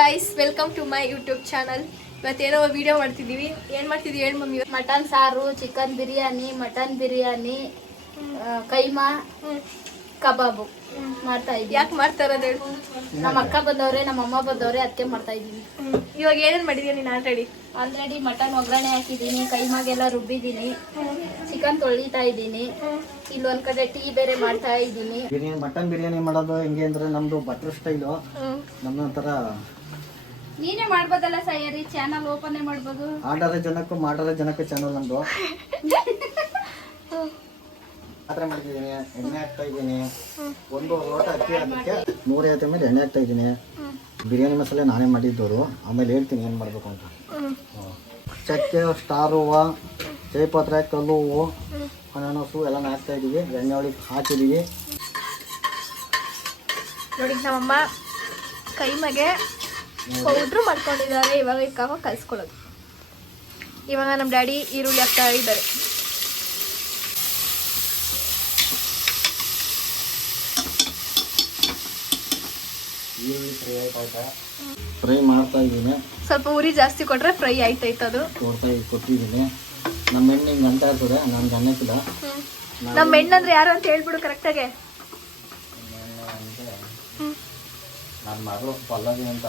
Guys welcome to my YouTube channel. ಇವತ್ತೇನೋ video ಮಾಡ್ತಿದ್ದೀವಿ. ಏನು ಮಾಡ್ತಿದ್ದೀವಿ ಹೇಳಿ ಮಮ್ಮಿ? ಮಟನ್ ಸಾರು, chicken biryani, mutton biryani, keema, kebab ಮಾಡ್ತಾ ಇದ್ದೀವಿ. ಯಾಕೆ ಮಾಡ್ತಾ ಇರೋದು ಹೇಳು? ನಮ್ಮ ಅಕ್ಕ ಬಂದವ್ರೆ, ನಮ್ಮ ಅಮ್ಮ ಬಂದವ್ರೆ, ಅದಕ್ಕೆ ಮಾಡ್ತಾ ಇದ್ದೀವಿ. ಇವಾಗ ಏನೇನು ಮಾಡಿದೀಯ ನೀನು ಆಲ್ರೆಡಿ ಮಟನ್ ಒಗ್ಗರಣೆ ಹಾಕಿದ್ದೀನಿ, ಕೈಮಾಗೆಲ್ಲ ರುಬ್ಬಿದ್ದೀನಿ, ಚಿಕನ್ ತೊಳಿತಾ ಇದ್ದೀನಿ, ಇಲ್ಲೊಂದ್ ಕಡೆ ಟೀ ಬೇರೆ ಮಾಡ್ತಾ ಇದ್ದೀನಿ. ಮಟನ್ ಬಿರಿಯಾನಿ ಮಾಡೋದು ಹೆಂಗೆ ಅಂದ್ರೆ ನಮ್ದು ಬಟರ್ ಸ್ಟೈಲು. ನಮ್ಮಂತರ ನೀನೇ ಮಾಡ್ಬೋದಲ್ಲ ಸಯ್ಯರಿ, ಚಾನಲ್ ಓಪನ್ ಮಾಡ್ಬೋದು. ಆಡರ ಜನಕ್ಕೂ ಚಾನಲ್ ನಮ್ದು. ಪಾತ್ರೆ ಮಾಡ್ತಿದ್ದೀನಿ, ಎಣ್ಣೆ ಹಾಕ್ತಾ ಇದ್ದೀನಿ. ಒಂದು ಲೋಟ ಅಕ್ಕಿ ಹಾಕಕ್ಕೆ 150 ml ಎಣ್ಣೆ ಹಾಕ್ತಾ ಇದ್ದೀನಿ. ಬಿರಿಯಾನಿ ಮಸಾಲೆ ನಾನೇ ಮಾಡಿದ್ದವರು, ಆಮೇಲೆ ಹೇಳ್ತೀನಿ ಏನು ಮಾಡಬೇಕು ಅಂತ. ಚಕ್ಕೆ, ಸ್ಟಾರ್ ಹೂವು, ಜೈಪತ್ರೆ, ಕಲ್ಲು ಹೂವು, ಅನಾನಸು ಎಲ್ಲ ಹಾಕ್ತಾ ಇದ್ದೀವಿ. ಎಣ್ಣೆ ಒಳಗೆ ಹಾಕಿದ್ದೀವಿ. ನೋಡಿ ನಮ್ಮಮ್ಮ ಕೈಮಗೆ ಪೌಡ್ರು ಮಾಡ್ಕೊಂಡಿದ್ದಾರೆ. ಇವಾಗ ಇಕ್ಕಾಗ ಕಲಿಸ್ಕೊಳ್ಳೋದು. ಇವಾಗ ನಮ್ಮ ಡ್ಯಾಡಿ ಈರುಳ್ಳಿ ಹಾಕ್ತಾ ಇದ್ದಾರೆ. ಈರುಳ್ಳಿ ಫ್ರೈ ಮಾಡ್ತಾ ಇದ್ದೀನಿ. ಸ್ವಲ್ಪ ಉರಿ ಜಾಸ್ತಿ ಕೊಟ್ರೆ ಫ್ರೈ ಆಯ್ತೈತೆ. ಅದು ಕೊಟ್ಟಿದ್ದೀನಿ. ನಮ್ಮ ಹೆಣ್ಣು ಹಿಂಗೆ ಅಂತ ಇರ್ತದೆ, ನನ್ಗೆ ಅನ್ನಕ್ಕಿಲ್ಲ. ನಮ್ಮ ಹೆಣ್ಣಂದ್ರೆ ಯಾರು ಅಂತ ಹೇಳ್ಬಿಡು ಕರೆಕ್ಟಾಗೆ. ನನ್ನ ಮಗಳು ಪಲ್ಲವಿ ಅಂತ.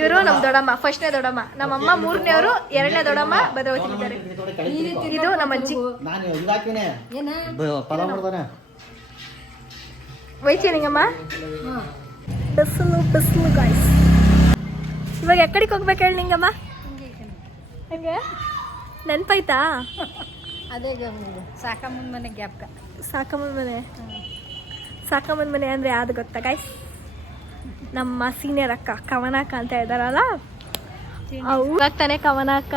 ಇವರು ನಮ್ಮ ದೊಡ್ಡಮ್ಮ, ಫಸ್ಟ್ನೇ ದೊಡ್ಡಮ್ಮ. ನಮ್ಮಮ್ಮ ಮೂರನೇವರು, ಎರಡನೇ ದೊಡ್ಡಮ್ಮ ಬದವತಿದ್ದಾರೆ. ಇದು ನಮ್ಮ ಅಜ್ಜಿ. ನಾನು ಇದಾಕಿನೇ ಪಲ ಮಾಡ್ತಾನೆ. ವೈದ್ಯ ನಿಂಗಮ್ಮ ಬಿಸಿಲು ಗಾಯ್ಸ್. ಇವಾಗ ಎಕ್ಕಡಿಗೆ ಹೋಗ್ಬೇಕು ಹೇಳಿ ನಿಂಗಮ್ಮ? ಹಂಗೆ ನೆನಪಾಯ್ತಾ? ಅದೇ ಸಾಕಮ್ಮನ ಮನೆ ಗ್ಯಾಪ್ಕ. ಸಾಕಮ್ಮನ ಮನೆ ಅಂದರೆ ಯಾವ್ದು ಗೊತ್ತಾ ಗಾಯ್ಸ್? ನಮ್ಮ ಸೀನಿಯರ್ ಅಕ್ಕ ಕವನಕ್ಕ ಅಂತ ಇದ್ದಾರಲ್ಲ, ಅವ್ರು ತಾನೇ ಕವನಕ್ಕ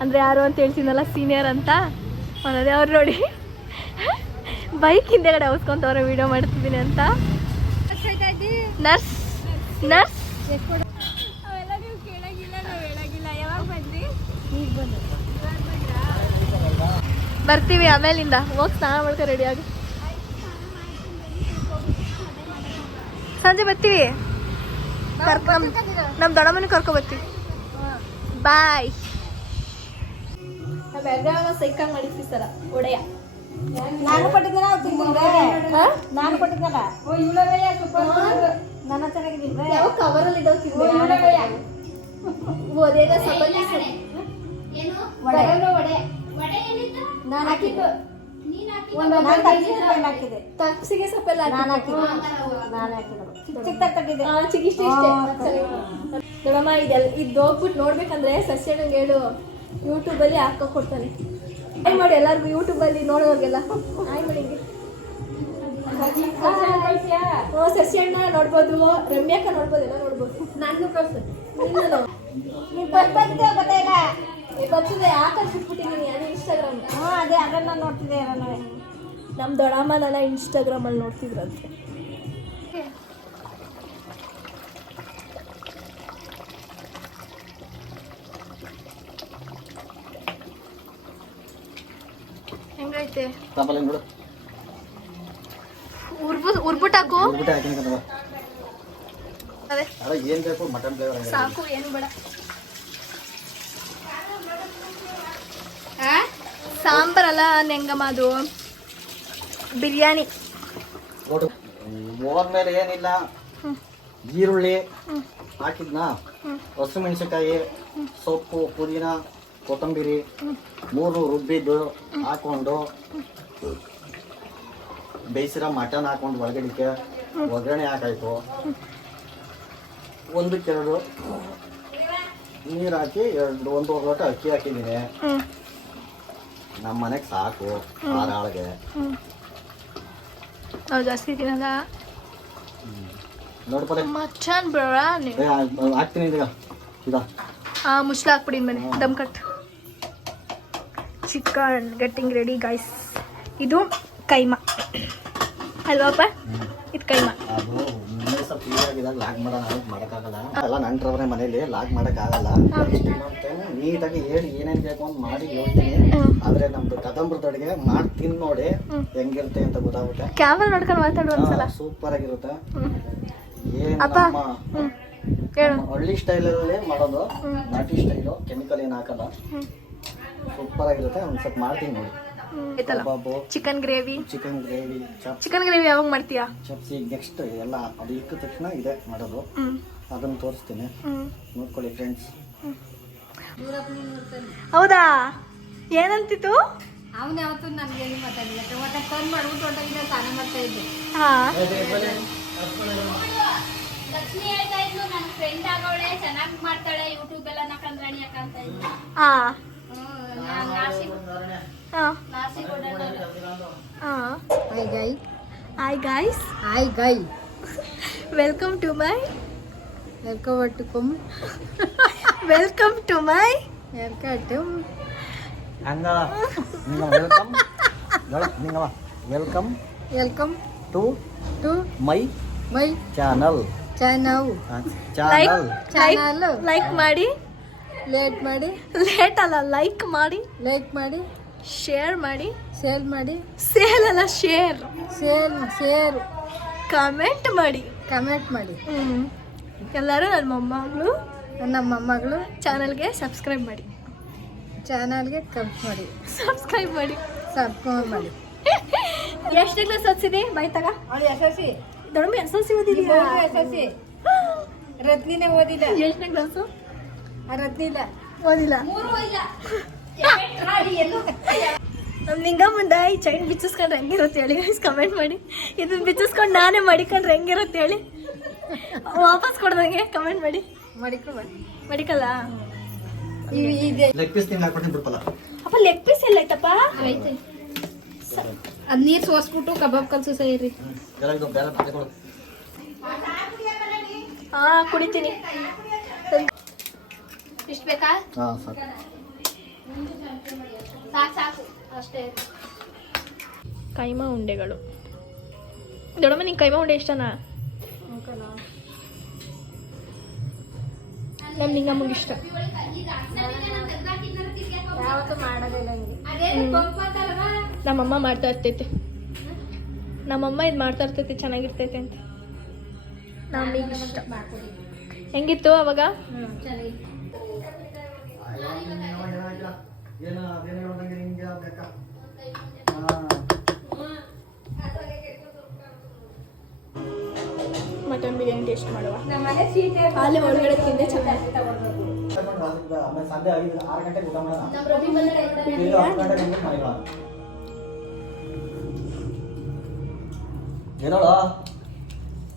ಅಂದರೆ ಯಾರು ಅಂತ ಹೇಳ್ತೀನಲ್ಲ, ಸೀನಿಯರ್ ಅಂತ. ಅನ್ನೋದೇ ಅವ್ರು ನೋಡಿ ಬೈಕ್ ಹಿಂದೆಗಡೆ ಹೊಸ್ಕೊಂತವ್ರೆ ವಿಡಿಯೋ ಮಾಡ್ತಿದ್ದೀನಿ ಅಂತ. ನರ್ಸ್ ಬರ್ತೀವಿ ಆಮೇಲಿಂದ. ಹೋಗಿ ಸ್ನಾನ ಮಾಡ್ಕೊ ರೆಡಿಯಾಗಿ ಸಂಜೆ ಬರ್ತೀವಿ. ನಮ್ಮ ದೊಡ್ಡಮ್ಮನ ಕರ್ಕೊ ಬರ್ತೀವಿ. ಬಾಯ್. ಸೈಕಲ್ ಮಾಡಿಸ್ತೀವಿ ಸರ ಒಡೆಯ. ನಾನು ಕೊಟ್ಟಿದ್ದಲ್ಲ, ನಾನು ಕೊಟ್ಟಿದ್ದಲ್ಲ. ನನ್ನ ಚೆನ್ನಾಗಿದ್ದೆ. ಯಾವ ಕವರಲ್ಲಿ ಇದಾವೆ ನಾನು ಹಾಕಿದ್ದು ತಪ್ಸಿಗೆ ಸ್ವಲ್ಪ ಎಲ್ಲ ಚಿಕ್ಕಿಷ್ಟೇ ದೊಡ್ಡಮ್ಮ. ಇದು ಹೋಗ್ಬಿಟ್ಟು ನೋಡ್ಬೇಕಂದ್ರೆ ಸಸ್ಯ ನಂಗೆ ಹೇಳು, ಯೂಟ್ಯೂಬಲ್ಲಿ ಹಾಕೋ ಕೊಡ್ತಾನೆ. ಆಯ್ ಮಾಡಿ ಎಲ್ಲರಿಗೂ, ಯೂಟ್ಯೂಬಲ್ಲಿ ನೋಡೋರಿಗೆಲ್ಲ ಆಯ್ ಮಾಡಿ. ಸಸ್ಯಣ್ಣ ನೋಡ್ಬೋದು, ರಮ್ಯಾಕ ನೋಡ್ಬೋದು, ಎಲ್ಲ ನೋಡ್ಬೋದು. ನಾನು ಬರ್ತದೆ ಯಾಕಂತ ಬಿಟ್ಬಿಟ್ಟಿದ್ದೀನಿ. ಅದು ಇನ್ಸ್ಟಾಗ್ರಾಮ್. ಅದೇ ಅದನ್ನ ನೋಡ್ತಿದ್ದೆ. ನಮ್ಮ ದೊಡ್ಡಮ್ಮನೆಲ್ಲ ಇನ್ಸ್ಟಾಗ್ರಾಮಲ್ಲಿ ನೋಡ್ತಿದ್ರಂತೆ. ಹೆಂಗೈತೆ? ಉರ್ಬಿಟ್ಟಾಕು. ಅದೇ ಸಾಕು, ಏನು ಬೇಡ. ಸಾಂಬಾರಲ್ಲ ನೆಂಗಮ್ಮ, ಅದು ಬಿರಿಯಾನಿ. ಹೋದ್ಮೇಲೆ ಏನಿಲ್ಲ, ಈರುಳ್ಳಿ ಹಾಕಿದ್ನ, ಹಸಿಮೆಣಸಿನಕಾಯಿ, ಸೊಪ್ಪು, ಪುದೀನ, ಕೊತ್ತಂಬರಿ 3 ರುಬ್ಬಿದ್ದು ಹಾಕೊಂಡು, ಬೇಯಿಸಿರೋ ಮಟನ್ ಹಾಕೊಂಡು ಒಳಗಡಿಕೆ ಒಗ್ಗರಣೆ ಹಾಕಾಯ್ತು. 1-2 ನೀರು ಹಾಕಿ 1 ಲೋಟ ಅಕ್ಕಿ ಹಾಕಿದ್ದೀನಿ. ನಮ್ಮ ಮನೆಗೆ ಸಾಕು 6 ಆಳಿಗೆ. ನಾವು ಜಾಸ್ತಿ ತಿನ್ನಲ್ಲ. ನೋಡ್ಪದೆ ಮಟನ್ ಬಿರಿಯಾನಿ ಹಾಕ್ತೀನಿ. ಈಗ ಮುಚ್ಚಳ ಹಾಕ್ಬಿಡಿ ಮನೆ. Dum cut chicken getting ready guys. ಇದು ಕೈಮಾ ಅಲ್ವಾಪ್ಪ? ಇದು ಕೈಮಾ. ಅದು ಸ್ವಲ್ಪ ಫ್ರೀಯಾಗಿದ್ದಾಗ ಲಾಗ್ ಮಾಡೋಕ್ಕಾಗಲ್ಲ. ಎಲ್ಲ ನಂಟ್ರವ್ರೆ ಮನೇಲಿ ಲಾಗ್ ಮಾಡೋಕ್ಕಾಗಲ್ಲ. ನೀಟಾಗಿ ಹೇಳಿ ಏನೇನು ಬೇಕು ಅಂತ ಮಾಡಿ ಹೇಳ್ತೀನಿ. ಆದರೆ ನಮ್ದು ಕದಂಬರದ ಅಡುಗೆ ಮಾಡ್ತೀನಿ ನೋಡಿ ಹೆಂಗಿರುತ್ತೆ ಅಂತ ಗೊತ್ತಾಗುತ್ತೆ. ಕ್ಯಾಮರಾ ನೋಡ್ಕೊಂಡು ಮಾತಾಡುವ ಒಂದ್ಸಲ. ಸೂಪರ್ ಆಗಿರುತ್ತೆ. ಏನು ಅಪ್ಪ ನಮ್ಮ ಹೇಳು. ಹಳ್ಳಿ ಸ್ಟೈಲಲ್ಲೇ ಮಾಡೋದು, ನಾಟಿ ಸ್ಟೈಲು, ಕೆಮಿಕಲ್ ಏನು ಹಾಕಲ್ಲ, ಸೂಪರ್ ಆಗಿರುತ್ತೆ. ಒಂದು ಸ್ವಲ್ಪ ಮಾಡ್ತೀನಿ ನೋಡಿ. ಆಯ್ತಲ್ಲ kebab, chicken gravy. Chicken gravy, chicken gravy ಯಾವಾಗ ಮಾಡ್ತೀಯಾ? ಚಪ್ಸಿ, ನೆಕ್ಸ್ಟ್ ಎಲ್ಲ ಅದು ಇಕ್ಕ ತಕ್ಷಣ ಇದೆ ಮಾಡೋದು. ಅದನ್ನು ತೋರಿಸ್ತೀನಿ, ನೋಡ್ಕೊಳ್ಳಿ ಫ್ರೆಂಡ್ಸ್. ಹೌದಾ? ಏನಂತಿತ್ತು? ಅವನು ಯಾವತ್ತೂ ನನಗೇನು ಮಾತಾಡಿಲ್ಲ. ಟೊಮಾಟೊ ಫೋನ್ ಮಾಡ್ಬಿಟ್ಟು ಹೊರಟೋಗಿದ್ದ, ಸ್ನಾನ ಮಾಡ್ತಾ ಇದ್ದೆ. ಹಾ ಲಕ್ಷ್ಮಿ ಹೇಳ್ತಾ ಇದ್ಲು, ನನ್ನ ಫ್ರೆಂಡ್ ಆಗೋಳೆ, ಚೆನ್ನಾಗಿ ಮಾಡ್ತಾಳೆ ಯೂಟ್ಯೂಬ್ ಎಲ್ಲ ನಕಂದ್ರಾಣಿ ಅಂತ ಇದ್ಲು. ಹಾ ನಾಸಿಕ್ hi guys, hi guy, welcome to my welcome to my channel. Like ಮಾಡಿ, ಲೇಟ್ ಅಲ್ಲ, ಲೈಕ್ ಮಾಡಿ, ಶೇರ್ ಮಾಡಿ, ಸೇಲ್ ಅಲ್ಲ ಶೇರ್, ಕಮೆಂಟ್ ಮಾಡಿ. ಎಲ್ಲರೂ ನನ್ನ ಮೊಮ್ಮಗಳು ಚಾನಲ್ಗೆ ಸಬ್ಸ್ಕ್ರೈಬ್ ಮಾಡಿ. ಸಬ್ಸ್ಕ್ರೈಬ್ ಮಾಡಿ. ಎಷ್ಟನೇ ಕ್ಲಾಸ್ ಓದಿಸಿದಿ? ಬಾಯ್ತಾಗ ದೊಡ್ಡಮ್ಮ SSLC ಓದಿದೀಯಾ? ರತ್ನಿನೇ ಓದಿಲ್ಲ. ಎಷ್ಟನೇ ಕ್ಲಾಸು? ರತ್ನಿಲ್ಲ ಓದಿಲ್ಲ. ನಮ್ಮ ನಿಂಗಮ್ಮಂದ ಈ ಚೈನ್ ಬಿಚ್ಚಿಸ್ಕೊಂಡ್ರೆ ಹೆಂಗಿರುತ್ತೆ ಹೇಳಿ ಗೈಸ್, ಕಮೆಂಟ್ ಮಾಡಿ. ಇದನ್ನ ಬಿಚ್ಚಿಸ್ಕೊಂಡು ನಾನೇ ಮಡಿಕೊಂಡ್ರೆ ಹೆಂಗಿರುತ್ತೆ ಹೇಳಿ, ವಾಪಸ್ ಕೊಡ್ದಂಗೆ ಕಮೆಂಟ್ ಮಾಡಿ. ಮಡಿಕಲ್ಲ ಲೆಗ್ ಪೀಸ್ ತಿಂದು ಹಾಕ್ಬಿಟ್ಟು ಬಿಡ್ಪಲ್ಲ. ಅಪ್ಪ ಲೆಗ್ ಪೀಸ್ ಎಲ್ಲ ಐತಪ್ಪ? ಅದ್ ನೀರ್ ಸೋಸ್ಬಿಟ್ಟು ಕಬಾಬ್ ಕಲ್ಸು ಸೇರಿ. ಹಾ ಕುಡಿತೀನಿ. ಇಷ್ಟ ಬೇಕಾ? ಸಾಕು ಅಷ್ಟೇ. ಕೈಮಾ ಉಂಡೆಗಳು. ದೊಡ್ಡಮ್ಮ ನಿಂಗೆ ಕೈಮಾ ಉಂಡೆ ಇಷ್ಟನಾ? ನಮ್ಮ ನಿಂಗಮ್ಮಗೆ ಇಷ್ಟ. ಯಾವತ್ತೂ ಮಾಡೋದಿಲ್ಲ ನಮ್ಮಮ್ಮ ಮಾಡ್ತಾ ಇರ್ತೈತೆ, ನಮ್ಮಮ್ಮ ಇದು ಮಾಡ್ತಾ ಇರ್ತೈತೆ, ಚೆನ್ನಾಗಿರ್ತೈತೆ ಅಂತ ನಮಗೆ ಇಷ್ಟ. ಹೆಂಗಿತ್ತು ಅವಾಗ? ಮಟನ್ ಬಿರಿಯಾನಿ ಟೇಸ್ಟ್ ಮಾಡುವ. ಅಲ್ಲಿ ಒಳಗಡೆ ತಿಂದೆ ಚೆನ್ನಾಗಿ.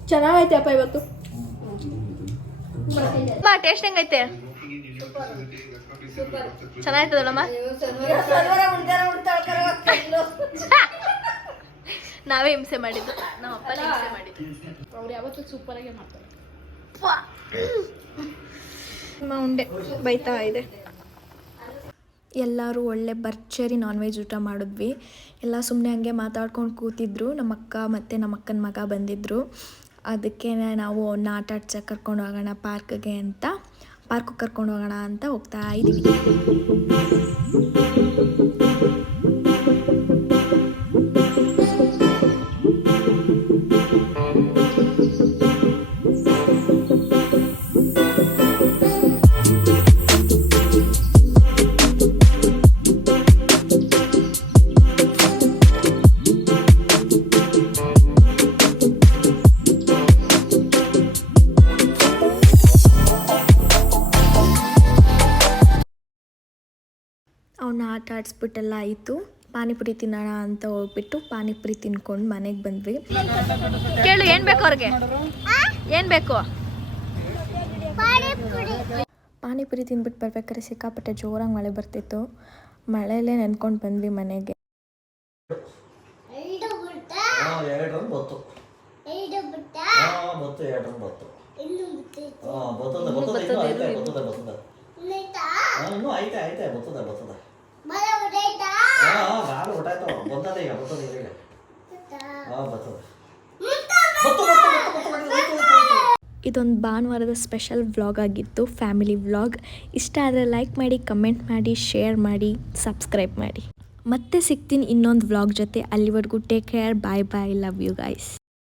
ಚೆನ್ನಾಗೈತೆ ಅಪ್ಪ ಇವತ್ತು. ಟೇಸ್ಟ್ ಹೆಂಗೈತೆ? ಚೆನ್ನಾಯ್ತದಲ್ಲಮ್ಮ? ನಾವೇ ಹಿಂಸೆ ಮಾಡಿದ್ದು, ನಮ್ಮ ಅಪ್ಪ ಹಿಂಸೆ ಮಾಡಿದ್ದು. ಅವ್ರು ಯಾವತ್ತೂ ಸೂಪರ್ ಆಗಿ ಮಾಡ್ತಾರೆ. ಉಂಡೆ ಬೈತಾ ಇದೆ. ಎಲ್ಲರೂ ಒಳ್ಳೆ ಭರ್ಜರಿ ನಾನ್ ವೆಜ್ ಊಟ ಮಾಡಿದ್ವಿ. ಎಲ್ಲ ಸುಮ್ಮನೆ ಹಂಗೆ ಮಾತಾಡ್ಕೊಂಡು ಕೂತಿದ್ರು. ನಮ್ಮ ಅಕ್ಕ ಮತ್ತು ನಮ್ಮ ಅಕ್ಕನ ಮಗ ಬಂದಿದ್ದರು. ಅದಕ್ಕೆ ನಾವು ಅವ್ನ ಆಟ ಆಡ್ಸಕ್ಕೆ ಕರ್ಕೊಂಡು ಹೋಗೋಣ ಪಾರ್ಕ್ಗೆ ಅಂತ, ಪಾರ್ಕಿಗೆ ಕರ್ಕೊಂಡು ಹೋಗೋಣ ಅಂತ ಹೋಗ್ತಾ ಇದ್ದೀವಿ. ಅವನ್ನ ಆಟ ಆಡಿಸ್ಬಿಟ್ಟೆಲ್ಲ ಆಯಿತು. ಪಾನಿಪುರಿ ತಿನ್ನೋಣ ಅಂತ ಹೋಗ್ಬಿಟ್ಟು ಪಾನಿಪುರಿ ತಿನ್ಕೊಂಡು ಮನೆಗೆ ಬಂದ್ವಿ. ಕೇಳು ಏನು ಬೇಕು ಅವ್ರಿಗೆ? ಏನು ಬೇಕು? ಪಾನಿಪುರಿ ತಿಂದ್ಬಿಟ್ಟು ಬರ್ಬೇಕಾದ್ರೆ ಸಿಕ್ಕಾಪಟ್ಟೆ ಜೋರಾಗಿ ಮಳೆ ಬರ್ತಿತ್ತು. ಮಳೆಯಲ್ಲೇ ನೆನ್ಕೊಂಡು ಬಂದ್ವಿ ಮನೆಗೆ. ಇದೊಂದು ಭಾನುವಾರದ ಸ್ಪೆಷಲ್ ವ್ಲಾಗ್ ಆಗಿತ್ತು, ಫ್ಯಾಮಿಲಿ ವ್ಲಾಗ್. ಇಷ್ಟ ಆದರೆ ಲೈಕ್ ಮಾಡಿ, ಕಮೆಂಟ್ ಮಾಡಿ, ಶೇರ್ ಮಾಡಿ, ಸಬ್ಸ್ಕ್ರೈಬ್ ಮಾಡಿ. ಮತ್ತೆ ಸಿಗ್ತೀನಿ ಇನ್ನೊಂದು ವ್ಲಾಗ್ ಜೊತೆ. ಅಲ್ಲಿವರೆಗೂ take care, bye bye, love you guys.